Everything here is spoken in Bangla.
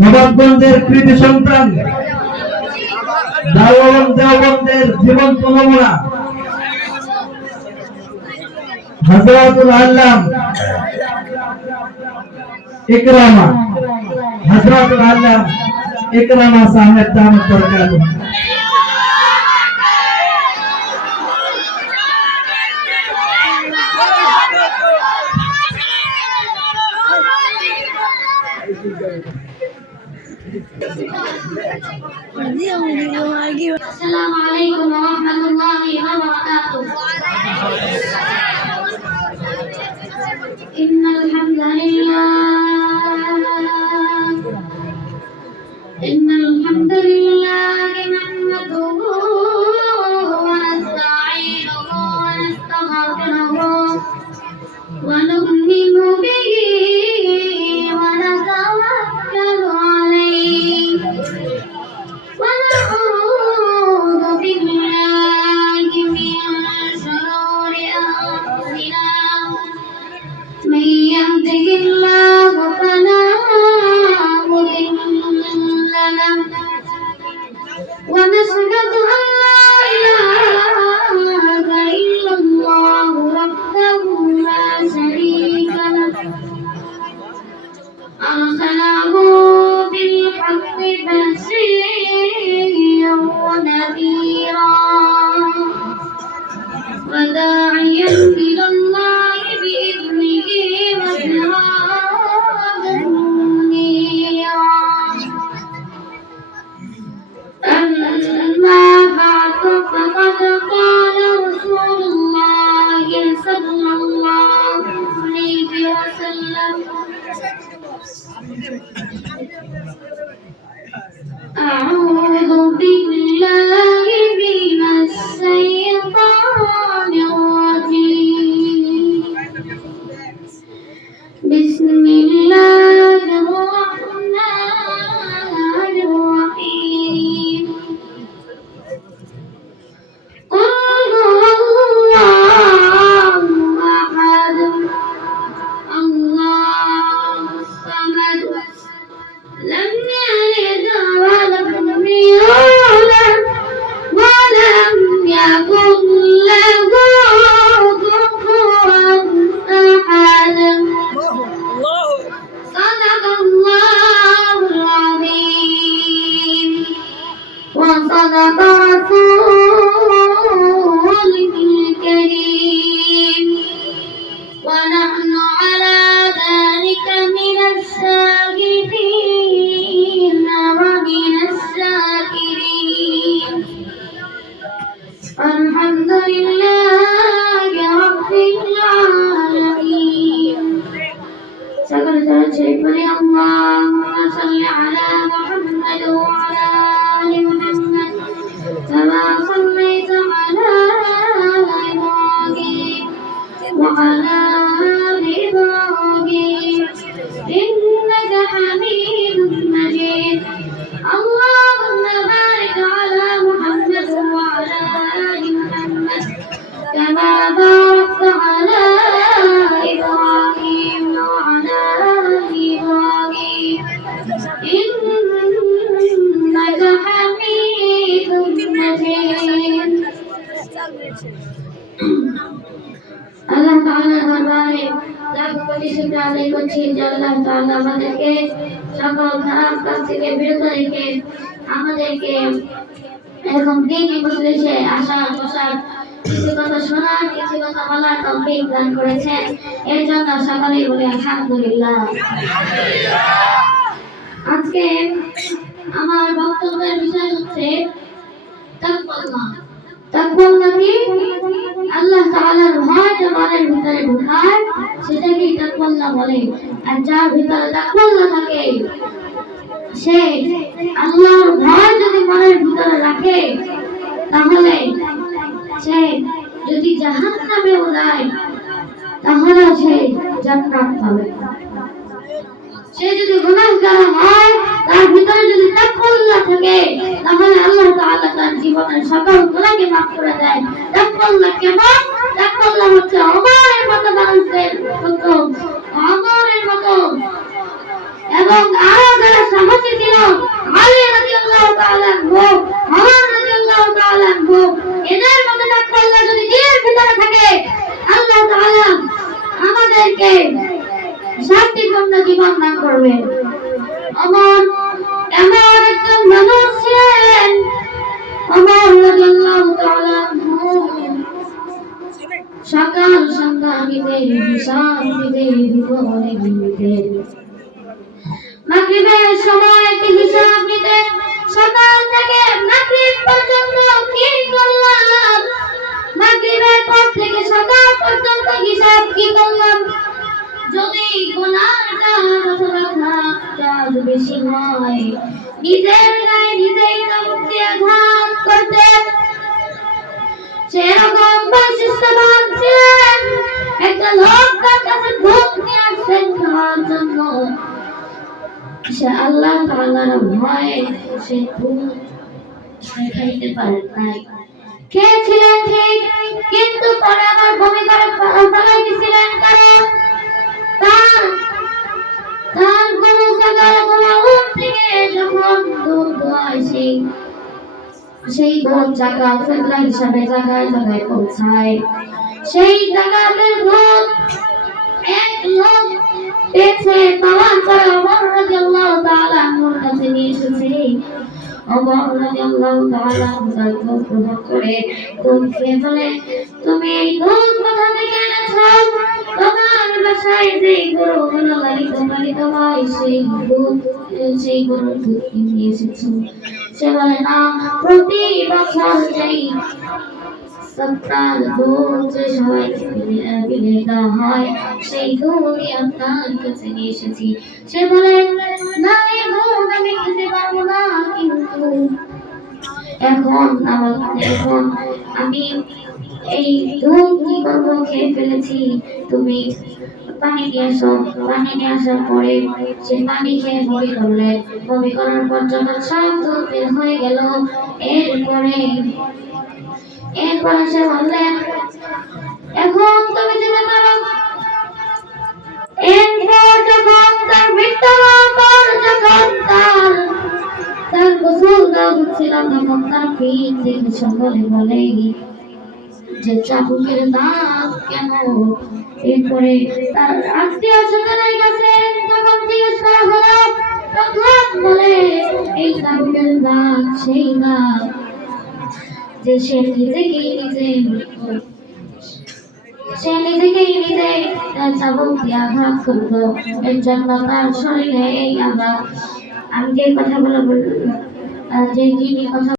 নবাবগঞ্জের কৃতি সন্তান দেওবন্দের জীবন্ত নমুনা হযরতুল আল্লাম ইকরামা সাহেব দামত বরকাতুহু। السلام عليكم ورحمة الله وبركاته. إن الحمد لله نحمده ونستعينه ونستغفره ونؤمن به ونتوكل عليه ونعوذ بالله من شرور أنفسنا من يهده الله فلا مضل له ونشهد أن لا إله إلا الله وحده لا شريك له أرسله بالحق بشيرا ونذيرا وداعيا إلى الله بإذنه وسراجا منيرا. أما بعد فقد قال رسول الله صلى الله عليه وسلم أعوذ بالله من الشيطان الرجيم. بسم الله الرحمن الرحيم. قل هو الله أحد الله الصمد لم يلد ولم يولد ولم يكن له كفوا أحد. صدق الله العظيم وصدق رسوله الكريم ونحن على ذلك من الشاهدين ومن الشاكرين. الحمد لله رب العالمين. সকল শরীফ বলি আল্লাহুম্মা সাল্লি আলা মুহাম্মাদ ওয়া আলা আলি মুহাম্মাদ কামা সাল্লাইতা আলা ইব্রাহিম ওয়া আলা আলি ইব্রাহিম ইন্নাকা হামিদুম মাজিদ. اللهم بارك على محمد وعلى آل محمد كما باركت على إبراهيم وعلى آل إبراهيم إنك حميد مجيد. আল্লাহ তাআলার দরবারে লাখ কোটি শুকর আদায় করছি যে আল্লাহ তাআলা আমাদেরকে সকল খারাপ কাজ থেকে বিরত রেখে আমাদেরকে এরকম দিনই মজলিসে আসার বসার কিছু কথা শোনার কিছু কথা বলার তৌফিক দান করেছেন। এর জন্য সকলেই বলি আলহামদুলিল্লাহ। আজকে আমার বক্তব্যের বিষয় হচ্ছে তাকওয়া। তাকওয়া কি? আল্লাহ তাআলার ভয় যে মনের ভিতরে ঢোকায় সেটাকে তাকওয়া বলে। আর যার ভিতরে তাকওয়া থাকে সে আল্লাহর ভয় যদি মনের ভিতরে রাখে তাহলে সে যদি জাহান্নামেও যায় তাহলে সে জান্নাত পাবে। সে যদি গুনাহগার হয় তার ভিতরে যদি তাকওয়া থাকে তাহলে আল্লাহ তাআলা তার জীবনের সকল গুনাহকে মাফ করে দেয়। তাকওয়া কেমন? তাকওয়া হচ্ছে অমরের মতো মানুষদের মতো, অমরের মতো এবং কান্না করবে। এমন একজন মানুষ ছিলেন ওমর রাদিয়াল্লাহু তাআলা আনহু। সকাল সন্ধ্যা নিজের হিসাব নিজের জীবনে নিতেন। মাগরিবের সময় একটি হিসাব নিতেন, সকাল থেকে মাগরিব পর্যন্ত কি করলাম, মাগরিবের পর থেকে সকাল পর্যন্ত হিসাব কি করলাম। যদি গুনাহটা অথবা খাতটা বেশি হয়, নিজের গায়ে নিজেই চাবুক দিয়ে আঘাত করতেন। সেরকম বৈশিষ্ট্যবান ছিলেন। একটা লোক তার কাছে দুধ নিয়ে আসছেন খাওয়ার জন্য, সে আল্লাহ তাআলার ভয়ে সে দুধ খাইতে পারেন নাই। খেয়েছিলেন ঠিক, কিন্তু পরে আবার বমি করে ফেলাই দিয়েছিলেন, কারণ তার গরু ছাগল অথবা উট থেকে যখন দুধ দোয়ায় সেই দুধ জাকাত ফিতরা হিসাবে জায়গায় জায়গায় পৌঁছায়। সেই জাকাতের দুধ এক লোক পেয়েছে, পাওয়ার পরে ওমর রাদিয়াল্লাহু তাআলা আনহুর কাছে নিয়ে এসেছে। ওমর রাদিয়াল্লাহু তাআলা আনহু তার দুধ গ্রহণ করে দুধ খেয়ে বলে, তুমি এই দুধ কোথা থেকে এনেছো? তোমার বাসায় যে গরুগুলো লালিত হয় সেই গরুর দুধ নিয়ে এসেছো। সে বলে, না, প্রতি বছর যেই সপ্তাহ দুধ যে সবাইকে বিলিয়ে দেওয়া হয় সেই দুধই আপনার কাছে নিয়ে এসেছি। সে বলে, না, এই দুধ আমি খেতে পারবো না, কিন্তু এখন আমি এই দুধ কি করবো, খেয়ে ফেলেছি, তুমি পানি নিয়ে আসো। পানি নিয়ে আসার পরে সে পানি খেয়ে বমি করলেন। বমি করার পর যখন সব দুধ বের হয়ে গেল, এরপরে সে বললেন, এখন তুমি যেতে পারো। এরপর যখন তার মৃত্যু হওয়ার পর যখন তার গোসল দেওয়া হচ্ছিল, তখন তার পিঠ থেকে সকলে বলে যে চাবুকের দাগ কেন? এরপরে তার আত্মীয় স্বজনের কাছে যখন জিজ্ঞেস করা হলো, তখন বলে, এই চাবুকের দাগ সেই দাগ যে সে নিজেকেই নিজে চাবুক দিয়ে আঘাত করতো, এর জন্য তার শরীরে এই আঘাত। আমি যে কথা বলে যে যিনি কথা